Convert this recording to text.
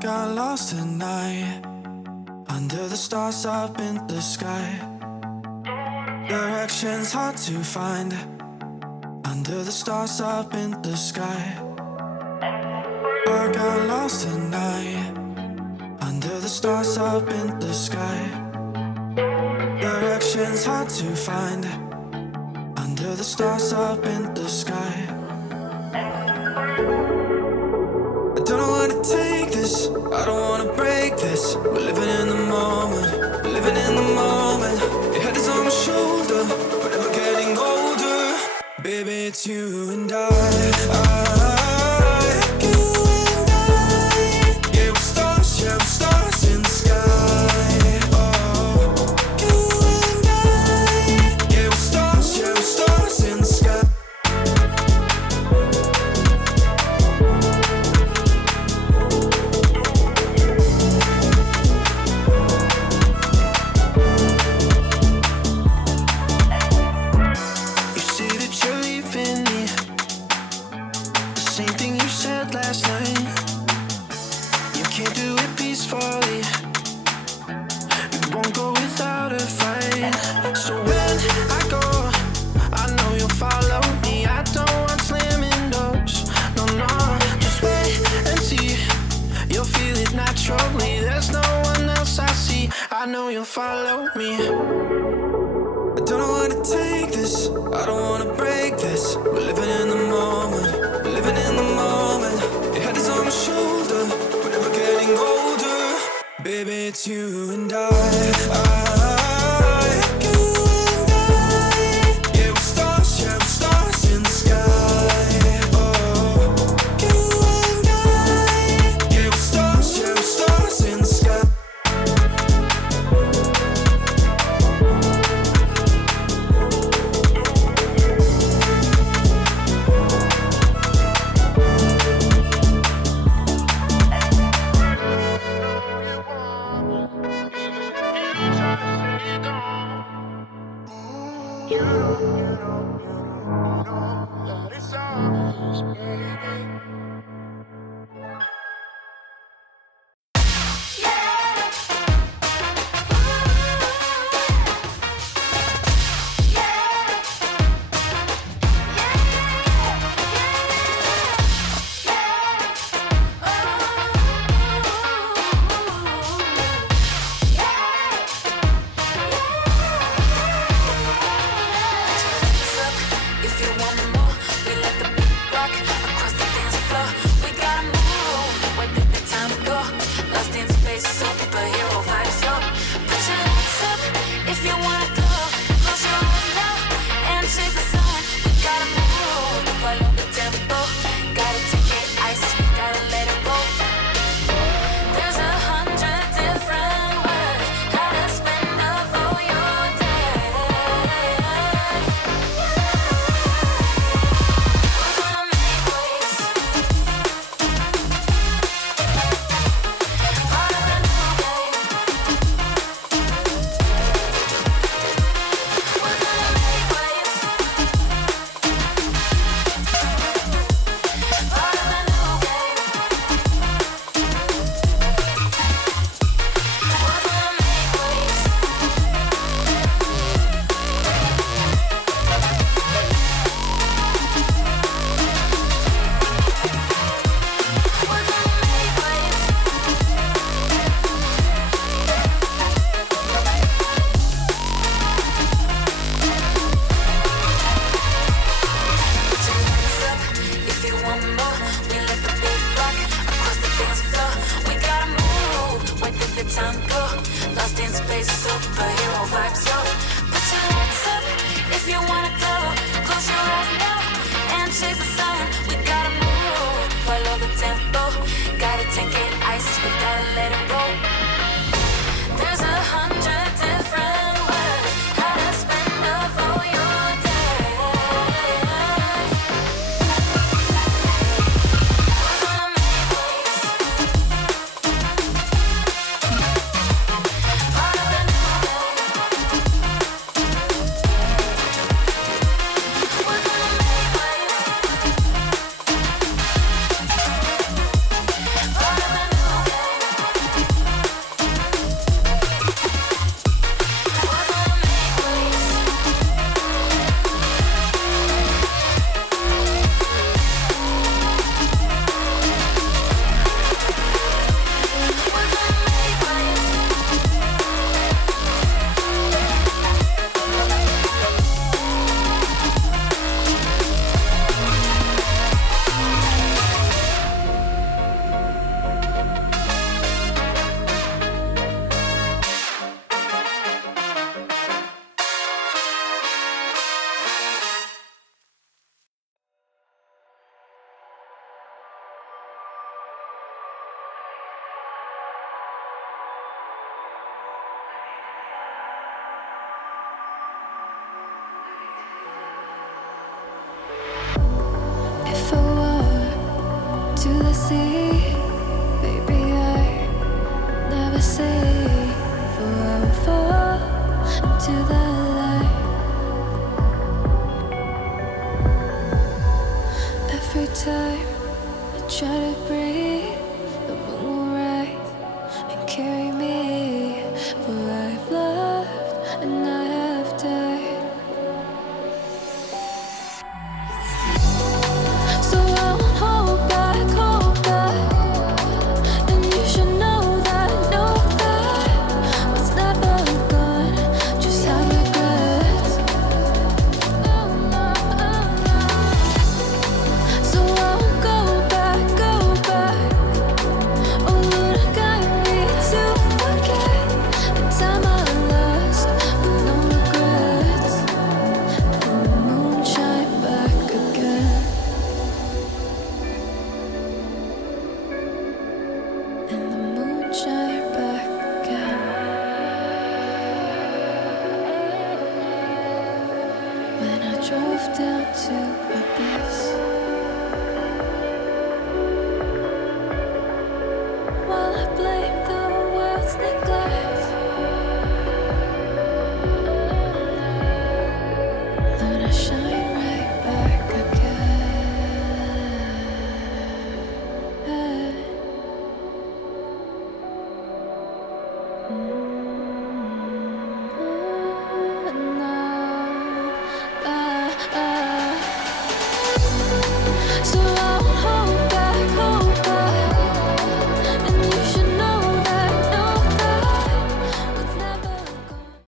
got lost at night, under the stars up in the sky. Directions hard to find, under the stars up in the sky. I got lost at night, under the stars up in the sky. Directions hard to find, under the stars up in the sky. I don't know where to take this, I don't wanna break this. We're living in the moment, we're living in the moment. Your head is on my shoulder, but we're getting older. Baby, it's you and I. You and I. Yeah, we're stars in the sky. Oh, you and I. Yeah, we're stars in the sky. Last night, you can't do it peacefully. You won't go without a fight. So when I go, I know you'll follow me. I don't want slamming doors. No, no, just wait and see. You'll feel it naturally. There's no one else I see. I know you'll follow me. I don't know where to take this, I don't wanna break this. We're living in the moment, we're living in the moment. Your head is on my shoulder, we're never getting older. Baby, it's you and I. You and I. Yeah, we're stars in the sky. Oh, you and I. Yeah, we're stars in the sky. That it's ours, baby. see, baby, I never say, for I will fall into the light. Every time I try to breathe, the moon will rise and carry me, for I've loved and I have died. So I won't hold back, and you should know that what's never gonna just have regrets. So I won't go back, oh Lord, guide me to forget the time I lost with no regrets, and the moon shine back again. And the moon shine back again. When I drove down to Abyss.